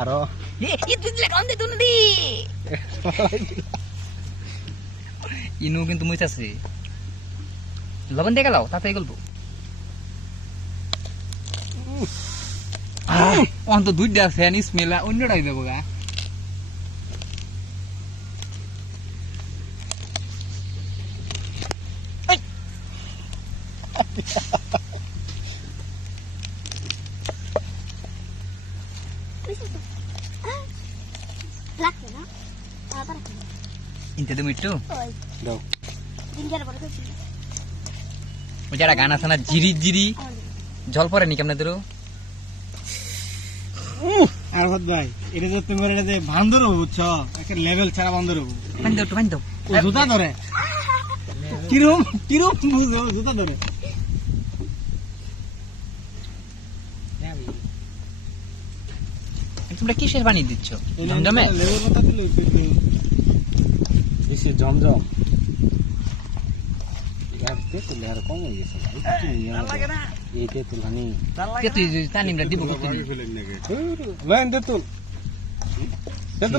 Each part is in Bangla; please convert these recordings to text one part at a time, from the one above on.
আরো itu jelek onde tuh nanti ইনু কিন্তু মুইতাছে লবণ দিয়ে গেলাও তাতে গল্প অন্ত দুইটা ফ্যান স্মেল অন্যটাই দেবো গা Inte তুমি একটু দাও ওই যারা গান আছে না জিরি জিরি জল পড়ে নি কেমনে ধরো আরফাত ভাই এটা তো তোমার এটা যে বান্দর হবো বুঝছো একটা লেভেল ছাড়া বান্দর হবো পানি দাও ও জুতা ধরে কিরম কিরম বুঝো জুতা ধরে তোমরা কিসের পানি দিচ্ছ জমজমে লেভেল কথা দিলে বেশি জমজম ইয়াতে তো লেয়ার কম হয়ে গেছে লাগে না এইতে তো লানি কে তুই তানিমরা দিব কত লেন দে তুল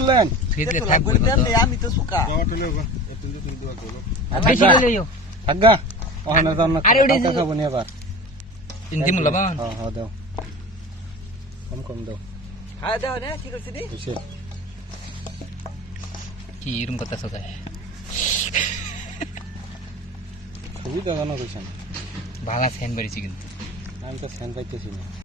লেন ফেজে থাকবে আমি তো সুকা বেশি লইও থাকগা ওখানে তো আমরা আরে ওটা খাবো নি এবার ইন্দি মুলা বান হ্যাঁ দাও কম কম দাও হ্যাঁ দাও না ঠিক আছে বেশি কি এরকম কথা সকায় খুবই দাগানো কইছেন ভালো ফ্যান বেরিয়েছি কিন্তু আমি তো ফ্যান পাইতেছি না